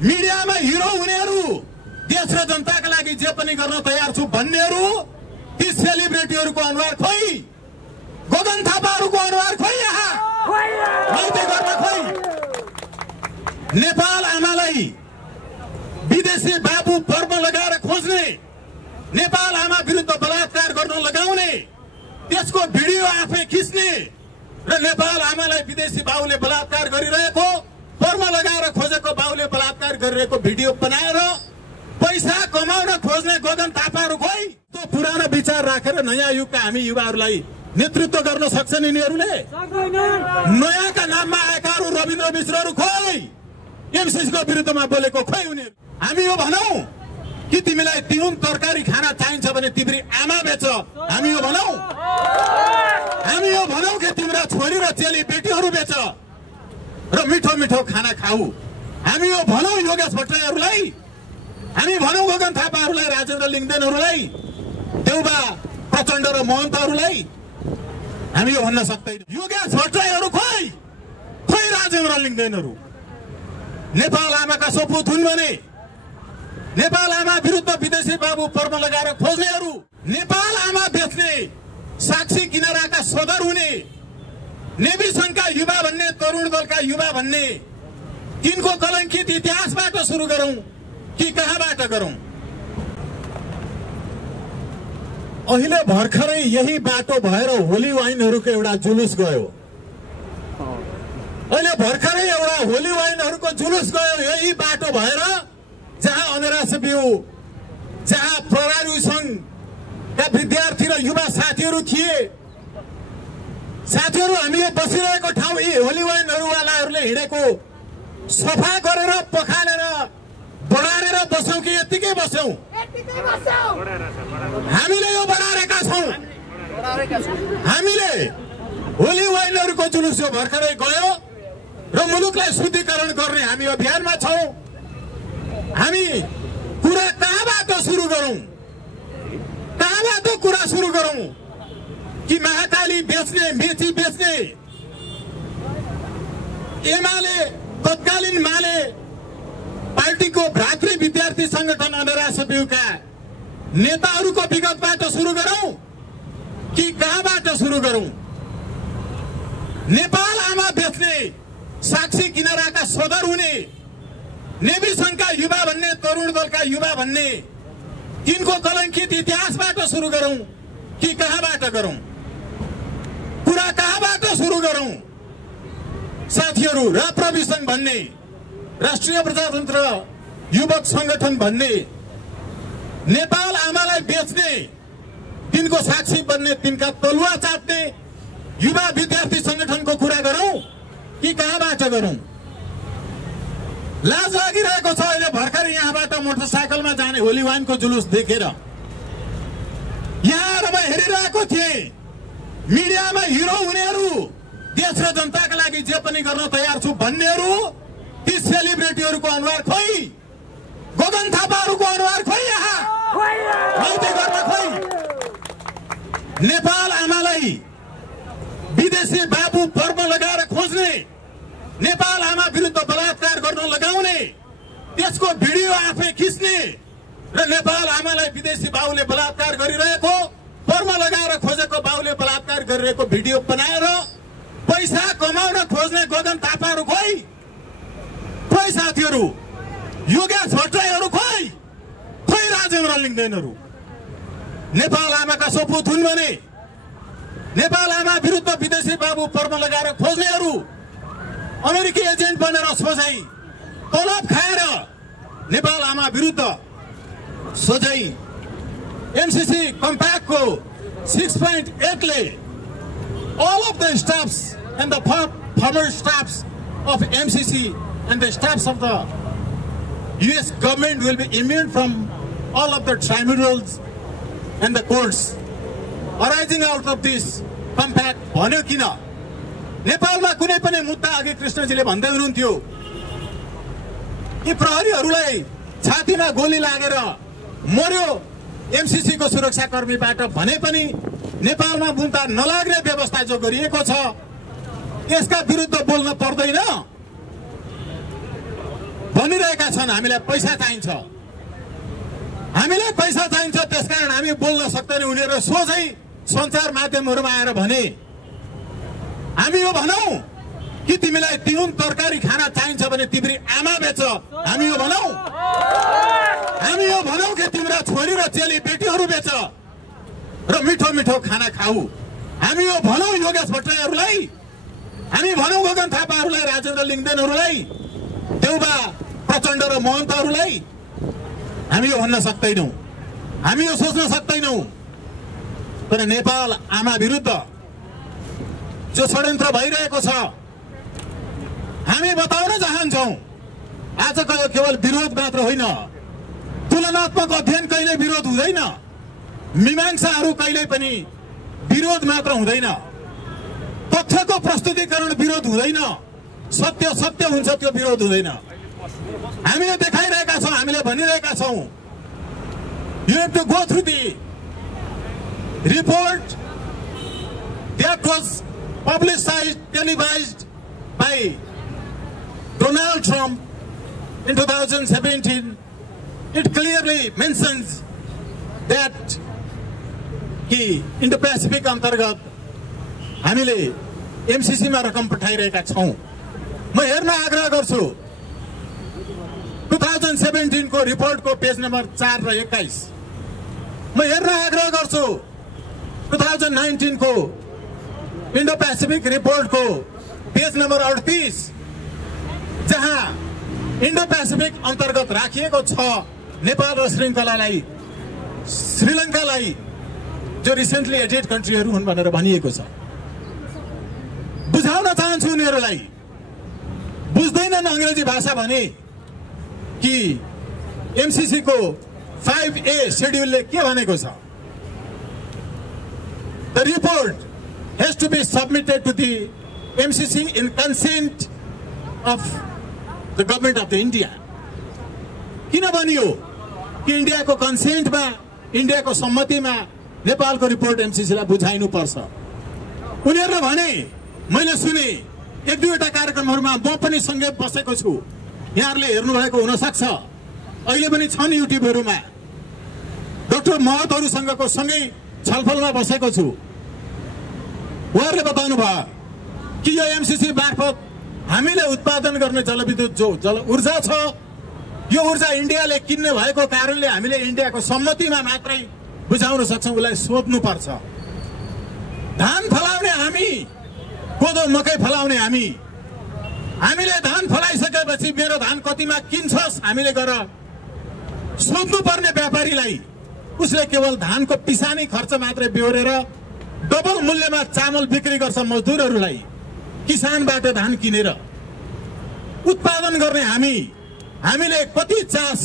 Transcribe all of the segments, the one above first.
मिडियामा हिरो हुनेहरू, देश र जनताका लागि जे पनि गर्न तयार छु भन्नेहरू, ती सेलिब्रिटीहरूको अनुहार खोइ, गगन थापाहरूको अनुहार खोइ, यहाँ माइती गर्न खोइ। नेपाल आमालाई विदेशी बाबु पर्व लगाएर खोज्ने, नेपाल आमा विरुद्ध बलात्कार गर्न लगाउने, त्यसको भिडियो आफै खिच्ने र नेपाल आमालाई विदेशी बाबुले बलात्कार गरिरहेको, पर्व लगाएर खोजेको बाबुले बलात्कार गरिरहेको भिडियो बनाएर पैसा कमाउन खोज्ने गगन थापाहरू खोइ। त्यो पुरानो विचार राखेर नयाँ युगका हामी युवाहरूलाई नेतृत्व गर्न सक्छन् यिनीहरूले? नयाँका नाममा आएकाहरू रविन्द्र मिश्रहरू खोइ, एमसीसीको विरुद्धमा बोलेको खोइ उनीहरू। हामी यो भनौँ कि तिमीलाई तिउन तरकारी खाना चाहिन्छ भने तिम्रो आमा बेच, हामी यो भनौँ? हामी यो भनौँ कि तिम्रा छोरी र चेली बेटीहरू बेच र मिठो मिठो खाना खाऊ, हामी यो भनौँ योगेश भट्टराईहरूलाई? हामी भनौँ गगन थापाहरूलाई, राजेन्द्र लिङ्गदेनहरूलाई, देउबा प्रचण्ड र महन्तहरूलाई? हामी यो भन्न सक्दैन। योगेश भट्टराईहरू खोइ, खोइ राजेन्द्र लिङ्गदेनहरू नेपाल आमाका सपुत हुन् भने, नेपाल आमा विरुद्ध विदेशी बाबु पर्व लगाएर खोज्नेहरू, नेपाल आमा बेच्ने, साक्षी किनाराका सदर हुने, नेभी संघका युवा भन्ने, तरुण दलका युवा भन्ने, तिनको कलङ्कित इतिहासबाट सुरु गरौं कि कहाँबाट गरौं? अहिले भर्खरै यही बाटो भएर होली वाइनहरूको एउटा जुलुस गयो। अहिले भर्खरै एउटा होली वाइनहरूको जुलुस गयो यही बाटो भएर, जहाँ अनरासबिउ, जहाँ प्रहरी संघका विद्यार्थी र युवा साथीहरू थिए। साथीहरू, हामी यो बसिरहेको ठाउँ यी होली वाइनहरूवालाहरूले हिँडेको सफा गरेर पखालेर बढारेर बसौँ कि यत्तिकै बसौँ? हामीले यो बढारेका छौँ। हामीले होली वाइनहरूको जुलुस यो भर्खरै गयो र मुलुकलाई शुद्धिकरण गर्ने हामी अभियानमा छौँ। हामी कुरा कहाँबाट सुरु गरौँ? कहाँबाट कुरा सुरु गरौँ? कि महाकाली बेच्ने, मेची बेच्ने, एमाले तत्कालीन माले पार्टीको भ्रातृ विद्यार्थी संगठन अनरासबिउका नेताहरूको विगतबाट सुरु गरौँ कि कहाँबाट सुरु गरौँ? नेपाल आमा बेच्ने, साक्षी किनाराका सदर हुने, नेभी संघका युवा भन्ने, तरुण दलका युवा भन्ने, तिनको कलङ्कित इतिहासबाट सुरु गरौँ कि कहाँबाट गरौँ? कुरा कहाँबाट सुरु गरौँ? साथीहरू, राप्रवि संघ भन्ने, राष्ट्रिय प्रजातन्त्र युवक संगठन भन्ने, नेपाल आमालाई बेच्ने, तिनको साक्षी बन्ने, तिनका तलुवा चाट्ने युवा विद्यार्थी संगठनको कुरा गरौँ कि कहाँबाट गरौँ? लाज लागिरहेको छ। अहिले भर्खर यहाँबाट मोटरसाइकलमा जाने होली वाइनको जुलुस देखेर यहाँ म हेरिरहेको थिएँ। मिडियामा हिरो हुनेहरू, देश र जनताका लागि जे पनि गर्न तयार छु भन्नेहरू, ती सेलिब्रिटीहरूको अनुहार खोइ, गगन थापाहरूको अनुहार खोइ, यहाँ माइती गर्न खोइ। नेपाल आमालाई विदेशी बाबु पर्व लगाएर खोज्ने, नेपाल आमा विरुद्ध बलात्कार गर्न लगाउने, त्यसको भिडियो आफै खिच्ने र नेपाल आमालाई विदेशी बाबुले बलात्कार गरिरहेको, पर्व लगाएर खोजेको बाबुले बलात्कार गरिरहेको भिडियो बनाएर पैसा कमाउन खोज्ने गगन थापाहरू खोइ, खोइ साथीहरू। योगेश भट्टराईहरू खोइ, खोइ राजेन्द्र लिङ्गदेनहरू नेपाल आमाका सपुत हुन् भने, नेपाल आमा विरुद्ध विदेशी बाबु पर्व लगाएर खोज्नेहरू, अमेरिकी एजेन्ट बनेर सोझै तलब खाएर नेपाल आमा विरुद्ध सोझै एमसीसी कम्प्याक्टको 6.8 ले all of the staffs and the former staffs of MCC and the staffs of the US government will be immune from all of the tribunals and the courts arising out of this compact. भन्यो किन? नेपालमा कुनै पनि मुद्दा अघि कृष्णजीले भन्दै हुनुहुन्थ्यो कि प्रहरीहरूलाई छातीमा गोली लागेर मर्यो एमसीसी को सुरक्षाकर्मीबाट भने पनि नेपालमा मुद्दा नलाग्ने व्यवस्था जो गरिएको छ यसका विरुद्ध बोल्न पर्दैन भनिरहेका छन् हामीलाई पैसा चाहिन्छ, हामीलाई पैसा चाहिन्छ, त्यसकारण हामी बोल्न सक्दैन। उनीहरू सोझै सञ्चार माध्यमहरुमा आएर भने हामी यो भनौं कि तिमीलाई तिउन तरकारी खाना चाहिन्छ भने तिम्रो आमा बेच, हामी यो भनौं। हामी यो भनौं कि तिम्रा छोरी र चेली बेटीहरू बेच र मिठो मिठो खाना खाऊ। हामी यो भनौं योगेश भट्टराईहरूलाई, हामी भनौं गगन थापाहरूलाई, राजेन्द्र लिङ्गदेनहरूलाई, देउबा प्रचण्ड र महन्तहरूलाई। हामी यो भन्न सक्दैनौं, हामी यो सोच्न सक्दैनौं। तर नेपाल आमा विरुद्ध जो षड्यन्त्र भइरहेको छ हामी बताउन चाहन्छौं। आजको यो केवल विरोध मात्र होइन, तुलनात्मक अध्ययन कहिले विरोध हुँदैन, मीमांसाहरू कहिले पनि विरोध मात्र हुँदैन, तथ्यको प्रस्तुतिकरण विरोध हुँदैन, सत्य सत्य हुन्छ, त्यो विरोध हुँदैन। हामीले देखाइरहेका छौं, हामीले भनिरहेका छौं। You have to go through the report that was publicized, televised by Donald Trump in 2017. It clearly mentions that कि इन्डो-पेसिफिक अन्तर्गत हामीले एमसीसी मा रकम पठाइरहेका छौं। म हेर्न आग्रह गर्छु 2017 को रिपोर्ट को पेज नम्बर 4 र 21। म हेर्न आग्रह गर्छु 2019 को इन्डो-पेसिफिक रिपोर्ट को पेज नम्बर 38, जहाँ इन्डो-पेसिफिक अन्तर्गत राखिएको छ नेपाल र श्रीलङ्कालाई जो रिसेन्टली एडेड कन्ट्रीहरू हुन् भनेर भनिएको छ। बुझाउन चाहन्छु उनीहरूलाई, बुझ्दैनन् अंग्रेजी भाषा भने कि एमसीसी को 5A शेड्यूलले के भनेको छ। The report has to be submitted to the MCC in consent of the government of the India. किन भनियो कि इन्डियाको कन्सेन्टमा, इन्डियाको सम्मतिमा नेपालको रिपोर्ट एमसीसीलाई बुझाइनु पर्छ। उनीहरूले भने, मैले सुने एक दुईवटा कार्यक्रमहरुमा म पनि सँगै बसेको छु, यहाँहरूले हेर्नु भएको हुन सक्छ, अहिले पनि छन् युट्युबहरुमा। डाक्टर महतहरुसँगको सँगै छलफलमा बसेको छु। उहाँहरूले बताउनु भयो कि यो एमसीसी मार्फत हामीले उत्पादन गर्ने जलविद्युत जो जल ऊर्जा छ, यो ऊर्जा इन्डियाले किन्ने भएको कारणले हामीले इन्डियाको सम्मतिमा मात्रै बुझाउन सक्छौं। उसलाई सोध्नु पर्छ। धान फलाउने हामी, कोदो मकै फलाउने हामी, हामीले धान फलाइसकेपछि मेरो धान कतिमा किन्छस् हामीले गएर सोध्नु पर्ने व्यापारीलाई। उसले केवल धानको पिसानी खर्च मात्रै बेहोरेर डबल मूल्यमा चामल बिक्री गर्छ मजदुरहरूलाई, किसानबाट धान किनेर। उत्पादन गर्ने हामी, हामीले कति चास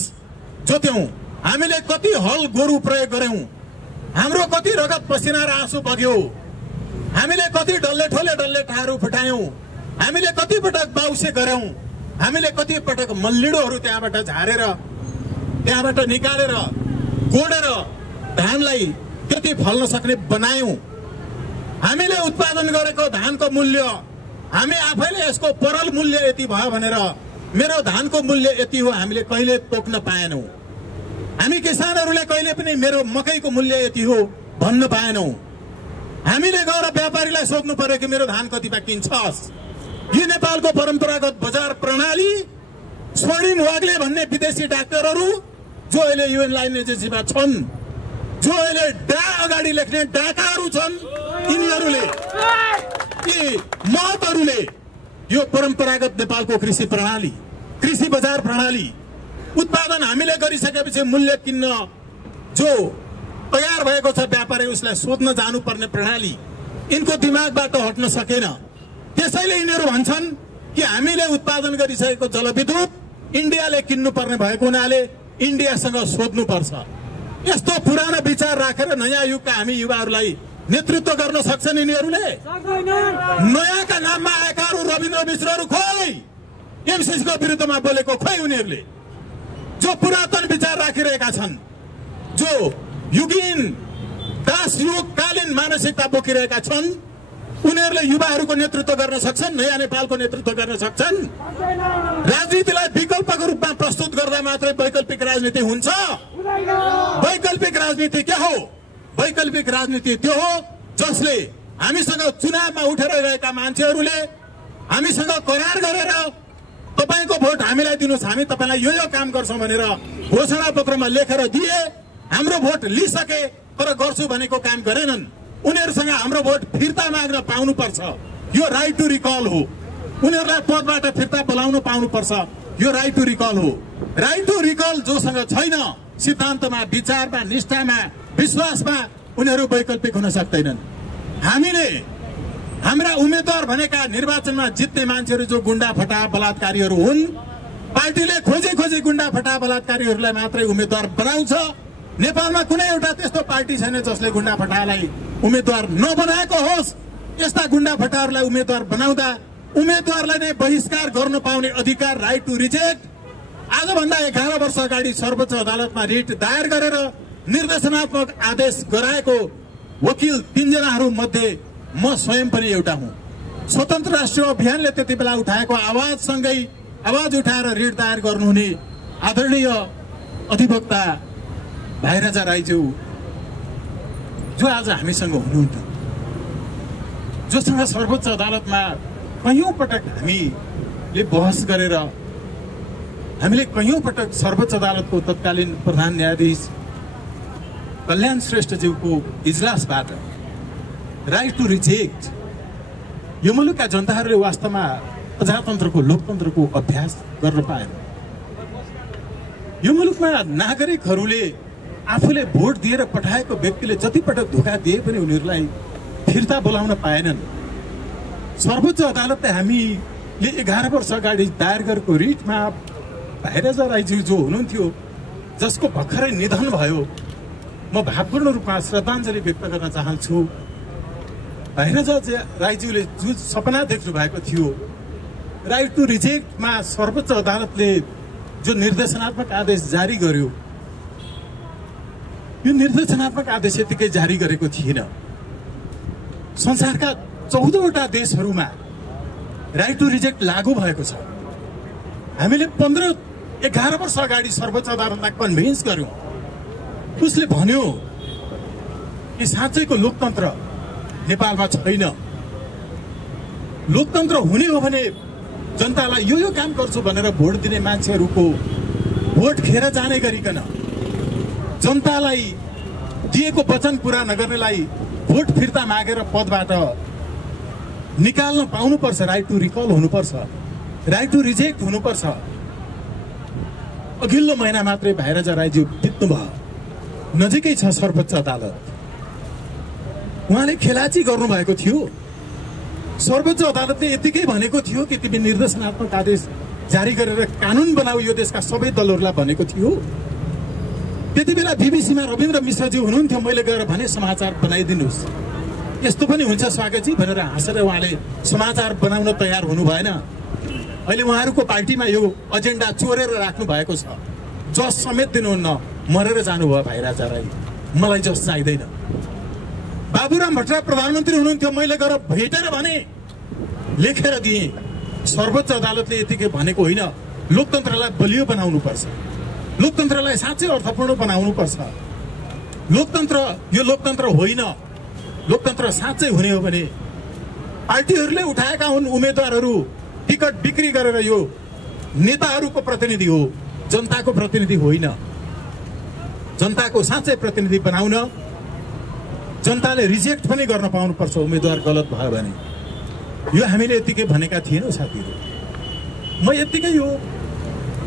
जोत्यौं, हामीले कति हल गोरु प्रयोग गर्यौं, हाम्रो कति रगत पसिना र आँसु बग्यो, हामीले कति डल्ले ठोले डल्ले ठाहरू फुटायौं, हामीले कति पटक बाउसे गर्यौं, हामीले कति पटक मल्लिडोहरू त्यहाँबाट झारेर, त्यहाँबाट निकालेर गोडेर धानलाई त्यति फल्न सक्ने बनायौं। हामीले उत्पादन गरेको धानको मूल्य, हामी आफैले यसको परल मूल्य यति भयो भनेर मेरो धानको मूल्य यति हो हामीले कहिले तोक्न पाएनौं। हामी किसानहरूले कहिले पनि मेरो मकैको मूल्य यति हो भन्न पाएनौं। हामीले गएर व्यापारीलाई सोध्नु पर्यो कि मेरो धान कतिमा किन्छस्। यो नेपालको परम्परागत बजार प्रणाली, स्वर्णिम वाग्ले भन्ने विदेशी डाक्टरहरू जो अहिले युएन लाइन एजेन्सीमा छन्, जो अहिले डा अगाडि लेख्ने डाकाहरू छन्, यिनीहरूले, यी महतहरूले यो परम्परागत नेपालको कृषि प्रणाली, कृषि बजार प्रणाली, उत्पादन हामीले गरिसकेपछि मूल्य किन्न जो तयार भएको छ व्यापारी उसलाई सोध्न जानुपर्ने प्रणाली यिनको दिमागबाट हट्न सकेन। त्यसैले यिनीहरू भन्छन् कि हामीले उत्पादन गरिसकेको जलविद्युत इन्डियाले किन्नुपर्ने भएको हुनाले इन्डियासँग सोध्नु पर्छ। यस्तो पुरानो विचार राखेर नयाँ युगका हामी युवाहरूलाई नेतृत्व गर्न सक्छन् यिनीहरूले? नयाँका नाममा आएकाहरू रविन्द्र मिश्रहरू खोइ एमसीसीको विरुद्धमा बोलेको खोइ उनीहरूले, जो पुरातन विचार राखिरहेका छन्, जो युगीन दास युगकालीन मानसिकता बोकिरहेका छन्, उनीहरूले युवाहरूको नेतृत्व गर्न सक्छन्, नयाँ नेपालको नेतृत्व गर्न सक्छन्। राजनीतिलाई विकल्पको रूपमा प्रस्तुत गर्दा मात्रै वैकल्पिक राजनीति हुन्छ। वैकल्पिक राजनीति के हो? वैकल्पिक राजनीति त्यो हो जसले हामीसँग चुनावमा उठेर गएका मान्छेहरूले हामीसँग करार गरेर तपाईको भोट हामीलाई दिनुस्, हामी तपाईलाई यो काम गर्छौं भनेर घोषणा पत्रमा लेखेर दिए। हाम्रो भोट लिइसके तर गर्छु भनेको काम गरेनन्। उनीहरूसँग हाम्रो भोट फिर्ता माग्न पाउनुपर्छ, यो राइट टु रिकल हो। उनीहरूलाई पदबाट फिर्ता बोलाउन पाउनुपर्छ, यो राइट टु रिकल हो। राइट टु रिकल जोसँग छैन, सिद्धान्तमा, विचारमा, निष्ठामा, विश्वासमा, उनीहरू वैकल्पिक हुन सक्दैनन्। हामीले हाम्रा उम्मेदवार भनेका निर्वाचनमा जित्ने मान्छेहरू जो गुण्डा फटा बलात्कारीहरू हुन्, पार्टीले खोजे खोजे गुण्डा फटा बलात्कारीहरूलाई मात्रै उम्मेदवार बनाउँछ। नेपालमा कुनै एउटा त्यस्तो पार्टी छैन जसले गुण्डा फटालाई उम्मेदवार नबनाएको होस्। यस्ता गुण्डा फटाहरूलाई उम्मेदवार बनाउँदा उम्मेदवारलाई नै बहिष्कार गर्न पाउने अधिकार, राइट टु रिजेक्ट, आजभन्दा 11 वर्ष अगाडि सर्वोच्च अदालतमा रिट दायर गरेर निर्देशनात्मक आदेश गराएको वकिल 3 जनाहरू मध्ये म स्वयं पनि एउटा हुँ। स्वतन्त्र राष्ट्रिय अभियानले त्यति बेला उठाएको आवाजसँगै आवाज उठाएर रिट दायर गर्नुहुने आदरणीय अधिवक्ता भाइराजा राईज्यू जो आज हामीसँग हुनुहुन्थ्यो, जोसँग सर्वोच्च अदालतमा कयौं पटक हामीले बहस गरेर हामीले कयौं पटक सर्वोच्च अदालतको तत्कालीन प्रधान न्यायाधीश कल्याण श्रेष्ठज्यूको इजलासबाट राइट टु रिजेक्ट, यो मुलुकका जनताहरूले वास्तवमा प्रजातन्त्रको लोकतन्त्रको अभ्यास गर्न पाएन। यो मुलुकमा नागरिकहरूले आफूले भोट दिएर पठाएको व्यक्तिले जति पटक धोका दिए पनि उनीहरूलाई फिर्ता बोलाउन पाएनन्। सर्वोच्च अदालतले हामीले 11 वर्ष अगाडि दायर गरेको रिटमा भाइराजा राईज्यू जो हुनुहुन्थ्यो, जसको भर्खरै निधन भयो, म भावपूर्ण रूपमा श्रद्धाञ्जली व्यक्त गर्न चाहन्छु। भाइराजा राईज्यूले जो सपना देख्नु भएको थियो, राइट टु रिजेक्टमा सर्वोच्च अदालतले जो निर्देशनात्मक आदेश जारी गर्यो, यो निर्देशनात्मक आदेश यतिकै जारी गरेको थिएन। संसारका 14 वटा देशहरूमा राइट टु रिजेक्ट लागू भएको छ। हामीले 11 वर्ष अगाडि सर्वोच्च अदालतलाई कन्भिन्स गर्यौं। उसले भन्यो कि साँच्चैको लोकतन्त्र नेपालमा छैन। लोकतन्त्र हुने हो भने जनतालाई यो काम गर्छु भनेर भोट दिने मान्छेहरूको भोट खेर जाने गरिकन, जनतालाई दिएको वचन पूरा नगर्नेलाई भोट फिर्ता मागेर पदबाट निकाल्न पाउनुपर्छ। राइट टु रिकल हुनुपर्छ, राइट टु रिजेक्ट हुनुपर्छ। अघिल्लो महिना मात्रै भाइराजा राईज्यू बित्नुभयो, नजिकै छ सर्वोच्च अदालत। उहाँले खेलाची गर्नुभएको थियो। सर्वोच्च अदालतले यतिकै भनेको थियो कि तिमी निर्देशनात्मक आदेश जारी गरेर कानून बनाऊ, यो देशका सबै दलहरूलाई भनेको थियो। त्यति बेला बीबीसीमा रविन्द्र मिश्रजी हुनुहुन्थ्यो। मैले गएर भने समाचार बनाइदिनुहोस्, यस्तो पनि हुन्छ स्वागतजी भनेर हाँसेर उहाँले समाचार बनाउन तयार हुनु भएन। अहिले उहाँहरूको पार्टीमा यो एजेन्डा चोरेर राख्नु भएको छ। जस समेत दिनुहुन्न, मरेर जानुभयो भाइराजा राई। मलाई जस चाहिँदैन। बाबुराम भट्टराई प्रधानमन्त्री हुनुहुन्थ्यो। मैले गएर भेटेर भने, लेखेर दिएँ। सर्वोच्च अदालतले यतिकै भनेको होइन, लोकतन्त्रलाई बलियो बनाउनु पर्छ, लोकतन्त्रलाई साँच्चै अर्थपूर्ण बनाउनु पर्छ। लोकतन्त्र यो लोकतन्त्र होइन। लोकतन्त्र साँच्चै हुने हो भने पार्टीहरूले उठाएका हुन् उम्मेदवारहरू टिकट बिक्री गरेर यो नेताहरूको प्रतिनिधि हो, जनताको प्रतिनिधि होइन। जनताको साँच्चै प्रतिनिधि बनाउन जनताले रिजेक्ट पनि गर्न पाउनुपर्छ उम्मेदवार गलत भयो भने। यो हामीले यतिकै भनेका थिएनौँ साथीहरू। म यतिकै यो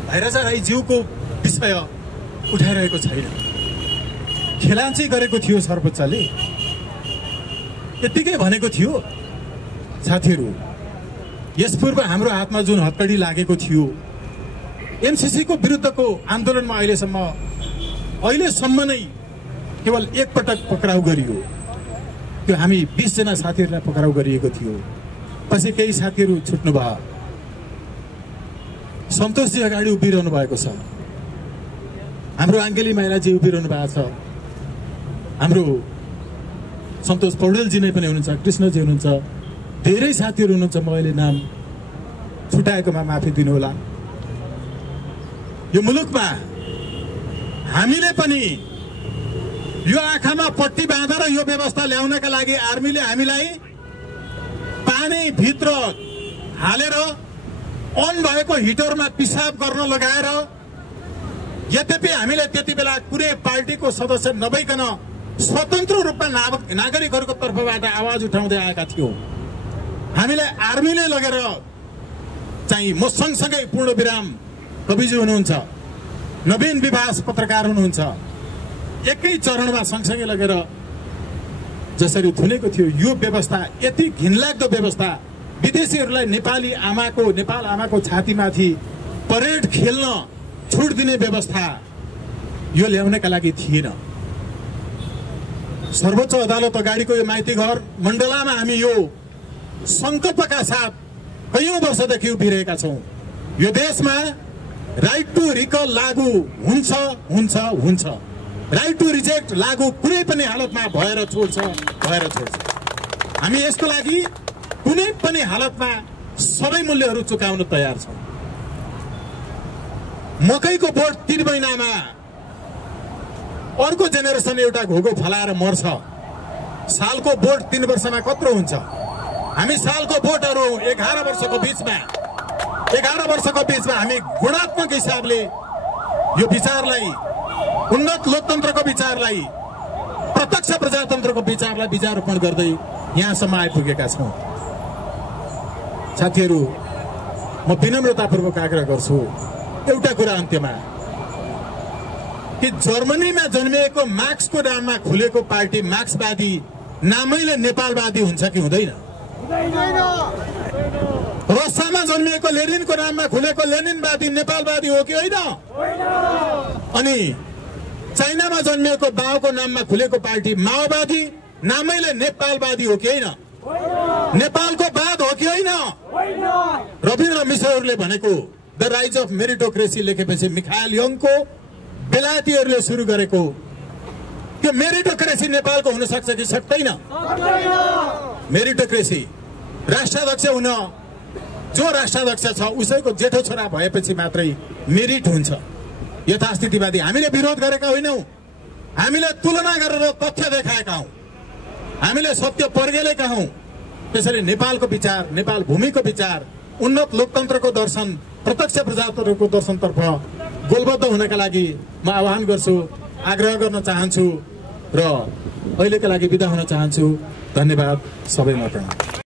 भाइराजा राईज्यूको विषय उठाइरहेको छैन। खेलाञ्ची गरेको थियो सर्वोच्चले, यतिकै भनेको थियो। साथीहरू, यस पूर्व हाम्रो हातमा जुन हत्कडी लागेको थियो, एमसीसीको विरुद्धको आन्दोलनमा अहिलेसम्म नै केवल एक पटक पक्राउ गरियो। त्यो हामी 20 जना साथीहरूलाई पक्राउ गरिएको थियो। पछि केही साथीहरू छुट्नु भयो। सन्तोषजी अगाडि उभिरहनु भएको छ, हाम्रो आङ्गेली माइलाजी उभिरहनु भएको छ, हाम्रो सन्तोष पौडेलजी नै पनि हुनुहुन्छ, कृष्णजी हुनुहुन्छ, धेरै साथीहरू हुनुहुन्छ, म अहिले नाम छुटाएकोमा माफी दिनुहोला। यो मुलुकमा हामीले पनि यो आँखामा पट्टी बाँधेर यो व्यवस्था ल्याउनका लागि आर्मीले हामीलाई पानी भित्र हालेर अन भएको हिटरमा पिसाब गर्न लगाएर, यद्यपि हामीले त्यति बेला कुनै पार्टीको सदस्य नभइकन स्वतन्त्र रूपमा नागरिकहरूको तर्फबाट आवाज उठाउँदै आएका थियौं। हामीलाई आर्मीले लगेर चाहिँ, म सँगसँगै पूर्णविराम कविजी हुनुहुन्छ, नवीन विभास पत्रकार हुनुहुन्छ, एकै चरणमा सँगसँगै लगेर जसरी थुनेको थियो यो व्यवस्था, यति घिनलाग्दो व्यवस्था, विदेशीहरूलाई नेपाल आमाको छातीमाथि परेड खेल्न छुट दिने व्यवस्था यो ल्याउनका लागि थिएन। सर्वोच्च अदालत अगाडिको यो माइती घर मण्डलामा हामी यो संकल्पका साथ कयौं वर्षदेखि उभिरहेका छौं। यो देशमा राइट टु रिकल लागू हुन्छ हुन्छ हुन्छ, राइट टु रिजेक्ट लागू कुनै पनि हालतमा भएर छोड्छ। हामी यसको लागि कुनै पनि हालतमा सबै मूल्यहरू चुकाउन तयार छौं। मकैको बोट 3 महिनामा अर्को जेनेरेसन एउटा घोगो फलाएर मर्छ। सालको बोट 3 वर्षमा कत्रो हुन्छ? हामी सालको बोटहरू 11 वर्षको बीचमा हामी गुणात्मक हिसाबले यो विचारलाई, उन्नत लोकतन्त्रको विचारलाई, प्रत्यक्ष प्रजातन्त्रको विचारलाई बीजारोपण गर्दै यहाँसम्म आइपुगेका छौं। साथीहरू, म विनम्रतापूर्वक आग्रह गर्छु एउटा कुरा अन्त्यमा, कि जर्मनीमा जन्मिएको मार्क्सको नाममा खुलेको पार्टी मार्क्सवादी नामैले नेपालवादी हुन्छ कि हुँदैन? रसियामा जन्मिएको लेनिनको नाममा खुलेको लेनिनवादी नेपालवादी हो कि होइन? अनि चाइनामा जन्मिएको माओको नाममा खुलेको पार्टी माओवादी नामैले नेपालवादी हो कि होइन? नेपालको वाद हो कि होइन? रविन्द्र मिश्रहरूले भनेको द राइज अफ मेरिटोक्रेसी लेखेपछि मिखाइल यङको बेलायतीहरूले सुरु गरेको त्यो मेरिटोक्रेसी नेपालको हुन सक्छ कि सक्दैन? मेरिटोक्रेसी राष्ट्राध्यक्ष हुन जो राष्ट्राध्यक्ष छ उसैको जेठो छोरा भएपछि मात्रै मेरिट हुन्छ। यथास्थितिवादी हामीले विरोध गरेका होइनौं, हामीले तुलना गरेर तथ्य देखाएका हौं, हामीले सत्य पर्गेलेका हौं। त्यसैले नेपालको विचार, नेपाल भूमिको विचार, उन्नत लोकतन्त्रको दर्शन, प्रत्यक्ष प्रजातन्त्रको दर्शनतर्फ गोलबद्ध हुनका लागि म आह्वान गर्छु, आग्रह गर्न चाहन्छु र अहिलेका लागि बिदा हुन चाहन्छु। धन्यवाद, सबैमा प्रणाम।